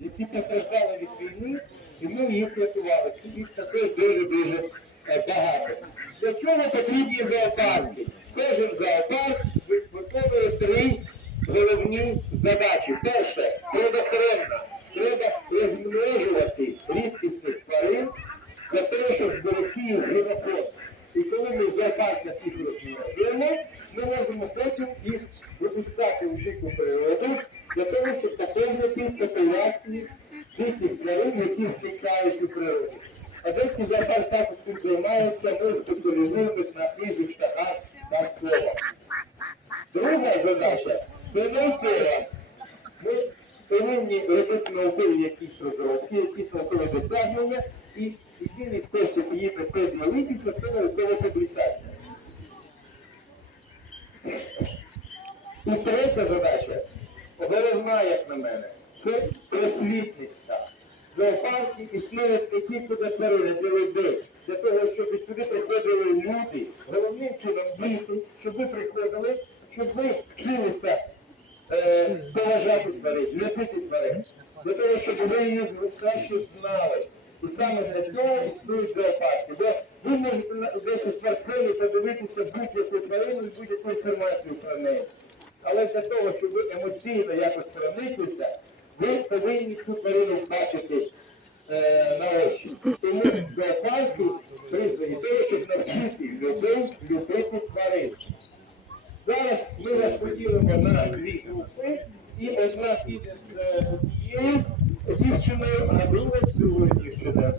які постраждали від війни, і ми їх рятували. Їх також дуже-дуже е, багато. Для чого потрібні зоопарки? Кожен зоопарк виконує три головні задачі. Перше, природоохоронна. Треба розмножувати рідкісних тварин для того, щоб зберегти їх живофонд. І коли ми в зоопарках їх розмножуємо, ми можемо потім їх випускати у дику природу для того, щоб поповнити популяції диких тварин, які зникають у природі. Деякі зоопарк також цим займаються, ми спеціалізуємося на птахах та словах. Друга задача це наукова. Ми повинні робити наукові якісь розробки, якісь наукові досягнення, і єдиний спосіб її приділитися це наукова публікація. І третя задача, головна, як на мене, це просвітницька. Зоопарки існують не тільки для для людей, для того, щоб сюди приходили люди, головним чином діти, щоб ви приходили, щоб ви вчилися е, поважати тварин, любити тварин, для того, щоб ви її краще знали. І саме для цього існують зоопарки. Бо ви можете десь у спортсмені подивитися будь-яку тварину і будь-яку інформацію про неї. Але для того, щоб ви емоційно якось прониклися, ви повинні цю тварину бачити е, на очі. Тому зоопарки призвані того, щоб навчити людей любити тварин. Зараз ми вас поділимо на дві групи, і одна піде з однією дівчиною, а друга з другою дівчиною.